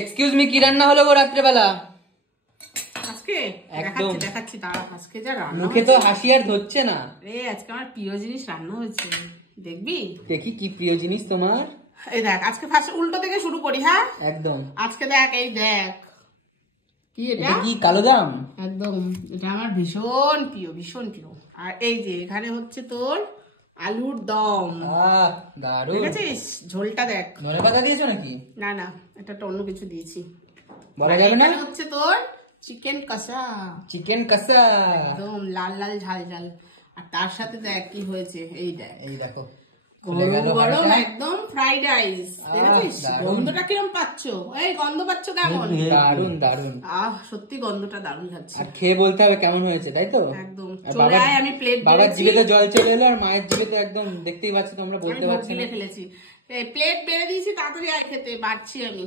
Excuse me, কি রান্না হলো গো রাত্রেবেলা? আজকে দেখাচ্ছি দাঁড়া। আজকে যা রান্না, মুখে তো হাসি আর ধরছে না। আজকে আমার প্রিয় জিনিস রান্না হয়েছে, দেখবি? দেখি কি প্রিয় জিনিস তোমার। এই দেখ, আজকে ফার্স্ট উল্টো থেকে শুরু করি। হ্যাঁ একদম। আজকে দেখ, এই দেখ কি এটা, কি কালো জাম? একদম, এটা আমার ভীষণ প্রিয়, ভীষণ প্রিয়। আর এই যে এখানে হচ্ছে তোর আলুর দম। দারুণ। দেখেছিস ঝোলটা দেখ। ধনেপাতা দিয়েছো নাকি? না না, এটা তো অন্য কিছু দিয়েছি, বলা যাবে না। হচ্ছে তোর চিকেন কষা। চিকেন কষা একদম লাল লাল ঝাল ঝাল। আর তার সাথে দেখ কি হয়েছে, এই দেখ, এই দেখো গরম একদম ফ্রাইড রাইস। দেখেছিস গন্ধটা কিরম পাচ্ছ? এই গন্ধ পাচ্ছ কেমন? দারুণ দারুণ। সত্যি গন্ধটা দারুণ যাচ্ছে। আর খেয়ে বলতে হবে কেমন হয়েছে, তাই তো? একদম। চলে আয়, আমি প্লেট বাবার জিভেতে জল চলে এলো, আর মায়ের জিভেতে একদম দেখতেই পাচ্ছ তোমরা, বলতে পারছি না। ফেলেছি প্লেট বেড়ে দিয়েছি, তাড়াতাড়ি আয় খেতে, বাড়ছি আমি।